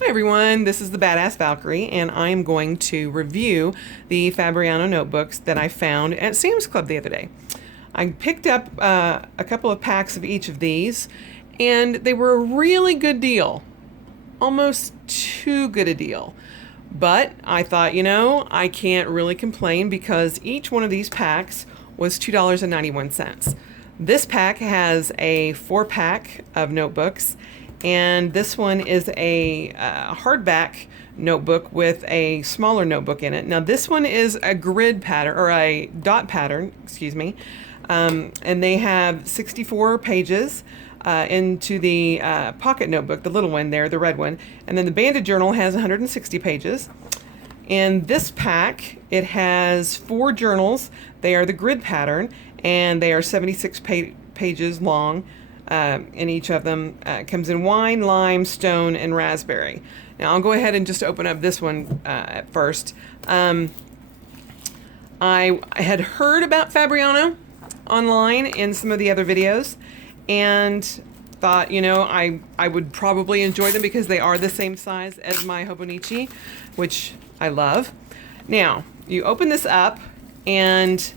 Hi everyone, this is the Badass Valkyrie, and I'm going to review the Fabriano notebooks that I found at Sam's Club the other day. I picked up a couple of packs of each of these, and they were a really good deal. Almost too good a deal. But I thought, I can't really complain because each one of these packs was $2.91. This pack has a 4-pack of notebooks, and this one is a hardback notebook with a smaller notebook in it. Now this one is a grid pattern, or a dot pattern, excuse me, and they have 64 pages into the pocket notebook, the little one there, the red one, and then the banded journal has 160 pages. In this pack, it has 4 journals. They are the grid pattern, and they are 76 pages long. And each of them comes in wine, lime, stone, and raspberry. Now I'll go ahead and just open up this one at first. I had heard about Fabriano online in some of the other videos, and thought, I would probably enjoy them because they are the same size as my Hobonichi, which I love. Now, you open this up, and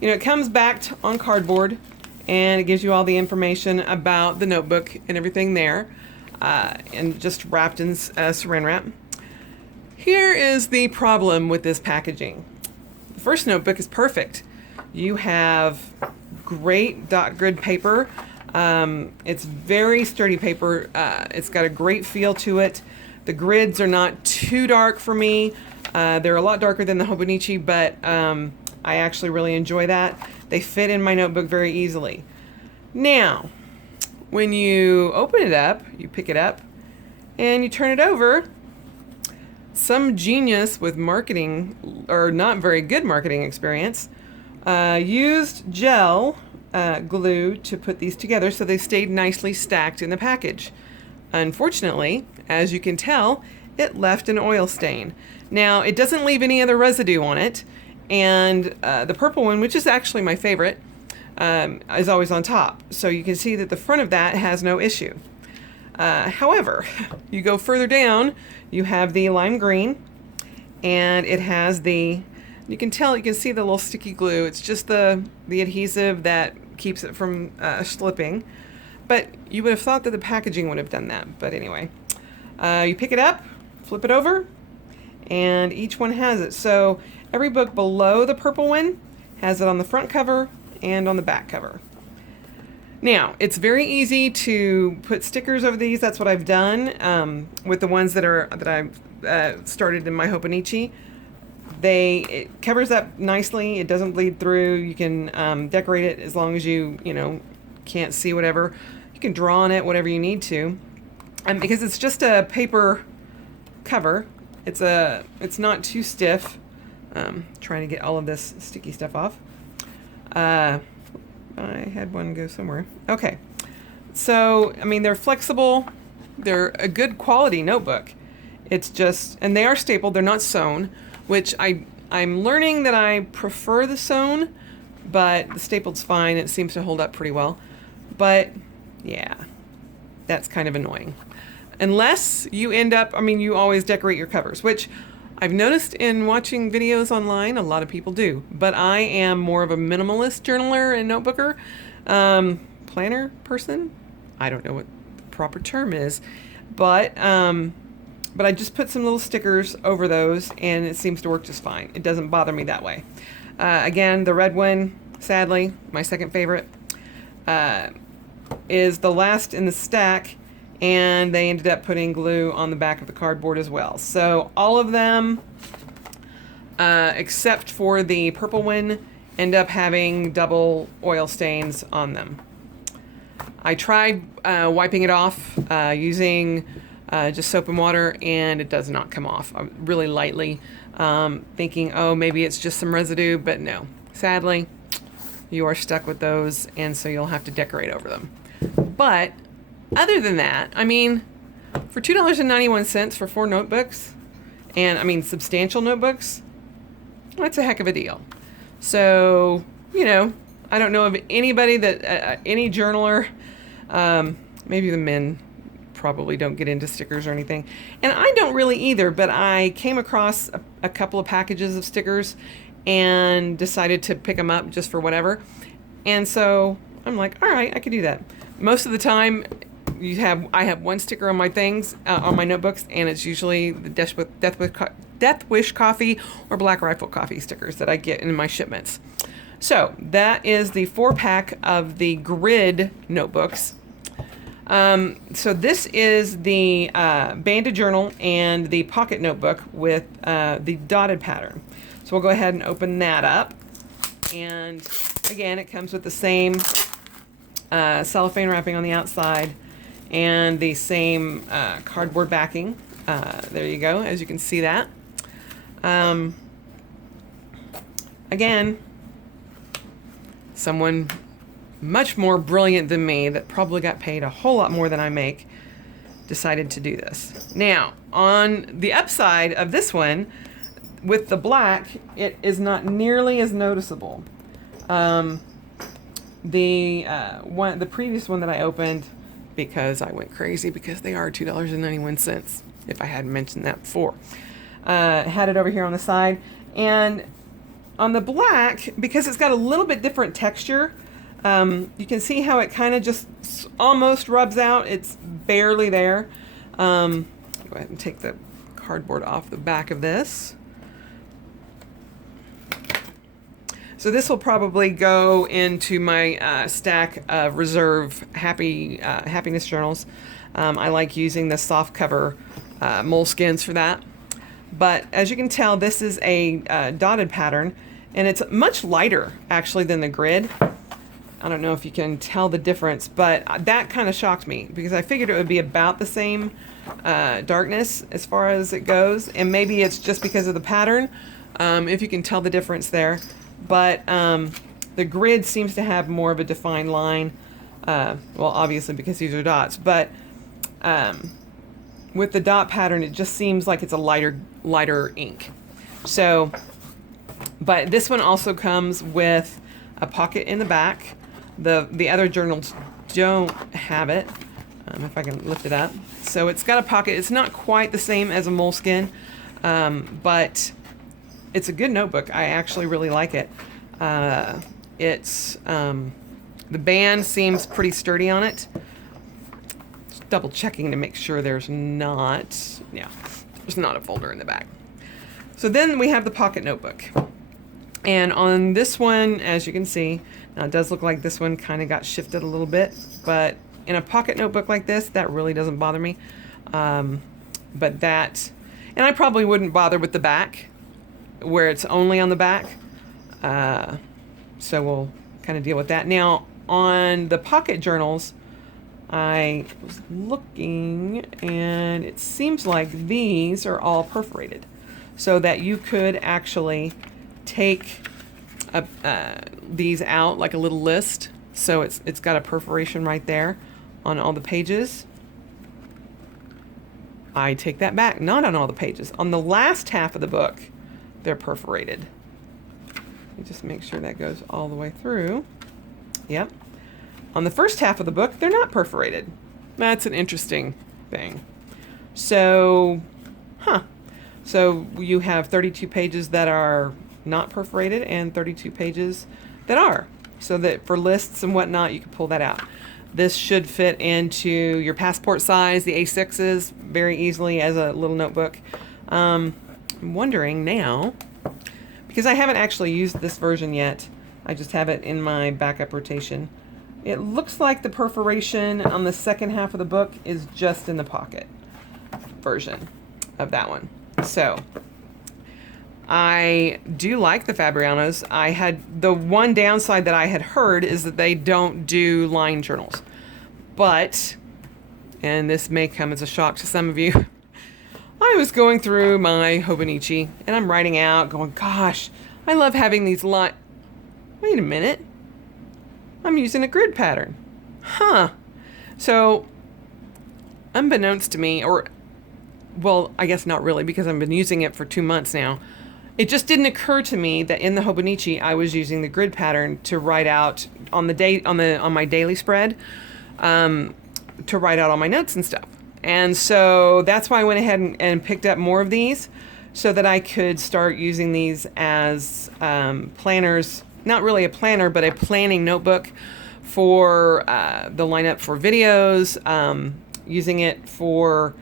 it comes backed on cardboard, and it gives you all the information about the notebook and everything there, and just wrapped in saran wrap. Here is the problem with this packaging. The first notebook is perfect. You have great dot grid paper. It's very sturdy paper. It's got a great feel to it. The grids are not too dark for me. They're a lot darker than the Hobonichi, but I actually really enjoy that. They fit in my notebook very easily. Now, when you open it up, you pick it up, and you turn it over, some genius with marketing, or not very good marketing experience, used gel glue to put these together so they stayed nicely stacked in the package. Unfortunately, as you can tell, it left an oil stain. Now, it doesn't leave any other residue on it, and the purple one, which is actually my favorite, is always on top. So you can see that the front of that has no issue. However, you go further down, you have the lime green, and it has you can see the little sticky glue. It's just the adhesive that keeps it from slipping. But you would have thought that the packaging would have done that. But anyway, you pick it up, flip it over, and each one has it. So every book below the purple one has it on the front cover and on the back cover. Now, it's very easy to put stickers over these. That's what I've done with the ones that I've started in my Hobonichi. It covers up nicely. It doesn't bleed through. You can decorate it as long as you can't see whatever. You can draw on it whatever you need to. Because it's just a paper cover, it's not too stiff. Trying to get all of this sticky stuff off. I had one go somewhere. Okay. So, they're flexible. They're a good quality notebook. It's just, and they are stapled. They're not sewn, which I'm learning that I prefer the sewn, but the stapled's fine. It seems to hold up pretty well. But yeah, that's kind of annoying. Unless you end up, you always decorate your covers, which I've noticed in watching videos online, a lot of people do. But I am more of a minimalist journaler and notebooker, planner person. I don't know what the proper term is, but I just put some little stickers over those, and it seems to work just fine. It doesn't bother me that way. Again, the red one, sadly, my second favorite, is the last in the stack, and they ended up putting glue on the back of the cardboard as well. So all of them, except for the purple one, end up having double oil stains on them. I tried wiping it off using just soap and water, and it does not come off really lightly, thinking, oh, maybe it's just some residue, but no. Sadly, you are stuck with those, and so you'll have to decorate over them. But other than that, for $2.91 for 4 notebooks, and substantial notebooks, that's a heck of a deal. So, I don't know of anybody that, any journaler, maybe the men probably don't get into stickers or anything. And I don't really either, but I came across a couple of packages of stickers and decided to pick them up just for whatever. And so I'm like, all right, I could do that. Most of the time, I have one sticker on my things, on my notebooks, and it's usually the Death Wish Coffee or Black Rifle Coffee stickers that I get in my shipments. So that is the 4-pack of the grid notebooks. So this is the banded journal and the pocket notebook with the dotted pattern. So we'll go ahead and open that up. And again, it comes with the same cellophane wrapping on the outside and the same cardboard backing. There you go, as you can see that. Again, someone much more brilliant than me that probably got paid a whole lot more than I make decided to do this. Now, on the upside of this one, with the black, it is not nearly as noticeable. The previous one that I opened, because I went crazy because they are $2.91, if I hadn't mentioned that before, had it over here on the side. And on the black, because it's got a little bit different texture, you can see how it kind of just almost rubs out. It's barely there. Go ahead and take the cardboard off the back of this. So this will probably go into my stack of reserve happiness journals. I like using the soft cover moleskins for that. But as you can tell, this is a dotted pattern, and it's much lighter actually than the grid. I don't know if you can tell the difference, but that kind of shocked me because I figured it would be about the same darkness as far as it goes, and maybe it's just because of the pattern, if you can tell the difference there. But the grid seems to have more of a defined line, well, obviously because these are dots, but with the dot pattern, it just seems like it's a lighter ink. So, but this one also comes with a pocket in the back. The other journals don't have it, if I can lift it up. So it's got a pocket. It's not quite the same as a moleskin, but it's a good notebook. I actually really like it. It's the band seems pretty sturdy on it. Just double checking to make sure there's not a folder in the back. So then we have the pocket notebook. And on this one, as you can see, now it does look like this one kind of got shifted a little bit, but in a pocket notebook like this, that really doesn't bother me. But that, and I probably wouldn't bother with the back, where it's only on the back. So we'll kind of deal with that. Now, on the pocket journals, I was looking, and it seems like these are all perforated, so that you could actually take these out like a little list. So it's got a perforation right there on all the pages. I take that back, not on all the pages. On the last half of the book, they're perforated. Let me just make sure that goes all the way through. Yep. On the first half of the book, they're not perforated. That's an interesting thing. So, So you have 32 pages that are not perforated and 32 pages that are. So that for lists and whatnot, you can pull that out. This should fit into your passport size, the A6s, very easily as a little notebook. I'm wondering now, because I haven't actually used this version yet, I just have it in my backup rotation. It looks like the perforation on the second half of the book is just in the pocket version of that one. So I do like the Fabrianos. I had the one downside that I had heard is that they don't do line journals. But, and this may come as a shock to some of you, I was going through my Hobonichi and I'm writing out going, gosh, I love having these wait a minute. I'm using a grid pattern. So, unbeknownst to me, or, well, I guess not really because I've been using it for 2 months now. It just didn't occur to me that in the Hobonichi I was using the grid pattern to write out on my daily spread, to write out all my notes and stuff. And so that's why I went ahead and picked up more of these so that I could start using these as planners. Not really a planner, but a planning notebook for the lineup for videos, using it for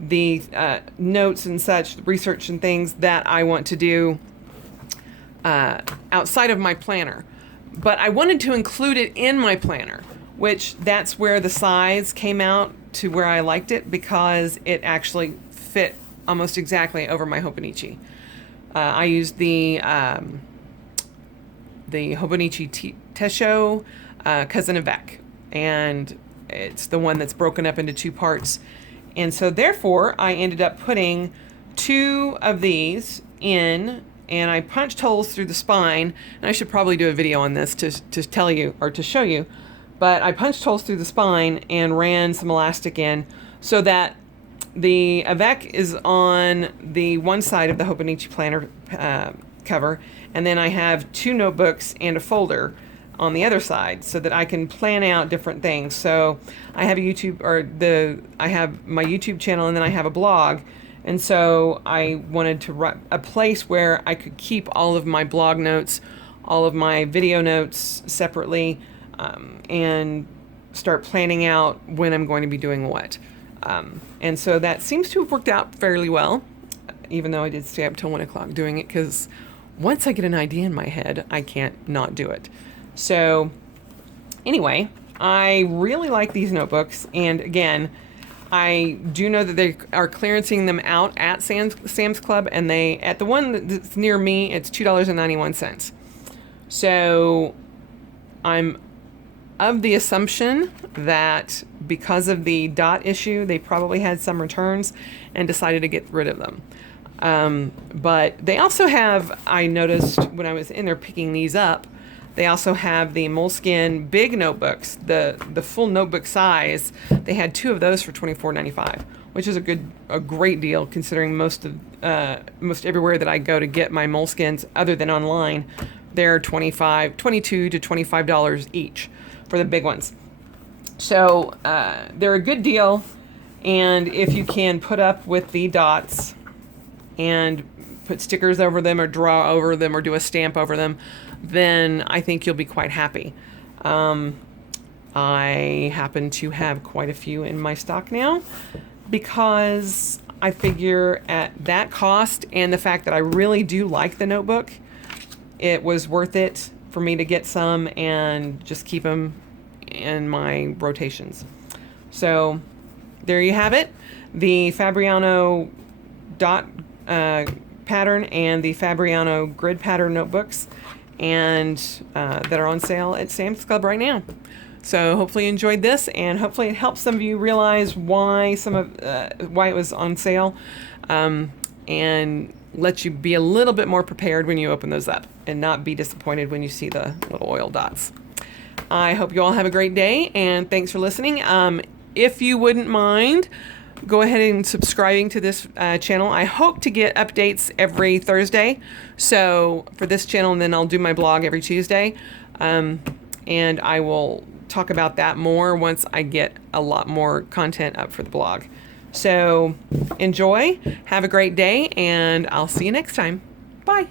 the notes and such, research and things that I want to do outside of my planner. But I wanted to include it in my planner, which that's where the size came out to where I liked it, because it actually fit almost exactly over my Hobonichi. I used the Hobonichi Tesho Cousin of Beck, and it's the one that's broken up into 2 parts. And so therefore I ended up putting 2 of these in, and I punched holes through the spine. And I should probably do a video on this to tell you, or to show you, but I punched holes through the spine and ran some elastic in so that the Avec is on the one side of the Hobonichi planner cover, and then I have 2 notebooks and a folder on the other side so that I can plan out different things. So I have a I have my YouTube channel, and then I have a blog. And so I wanted to write a place where I could keep all of my blog notes, all of my video notes separately, and start planning out when I'm going to be doing what. And so that seems to have worked out fairly well, even though I did stay up till 1 o'clock doing it, because once I get an idea in my head, I can't not do it. So anyway, I really like these notebooks. And again, I do know that they are clearancing them out at Sam's Club, and at the one that's near me, it's $2.91. So I'm of the assumption that because of the dot issue, they probably had some returns and decided to get rid of them. But they also have, I noticed when I was in there picking these up, they also have the Moleskine big notebooks, the full notebook size. They had 2 of those for $24.95, which is a great deal considering most everywhere that I go to get my Moleskines, other than online, they're $22 to $25 each for the big ones. So they're a good deal, and if you can put up with the dots and put stickers over them or draw over them or do a stamp over them, then I think you'll be quite happy. I happen to have quite a few in my stock now, because I figure at that cost and the fact that I really do like the notebook, it was worth it for me to get some and just keep them in my rotations. So there you have it. The Fabriano dot pattern and the Fabriano grid pattern notebooks, and that are on sale at Sam's Club right now. So hopefully you enjoyed this, and hopefully it helps some of you realize why it was on sale, and let you be a little bit more prepared when you open those up and not be disappointed when you see the little oil dots. I hope you all have a great day, and thanks for listening. If you wouldn't mind, go ahead and subscribing to this channel. I hope to get updates every Thursday. So for this channel, and then I'll do my blog every Tuesday. And I will talk about that more once I get a lot more content up for the blog. So enjoy, have a great day, and I'll see you next time. Bye.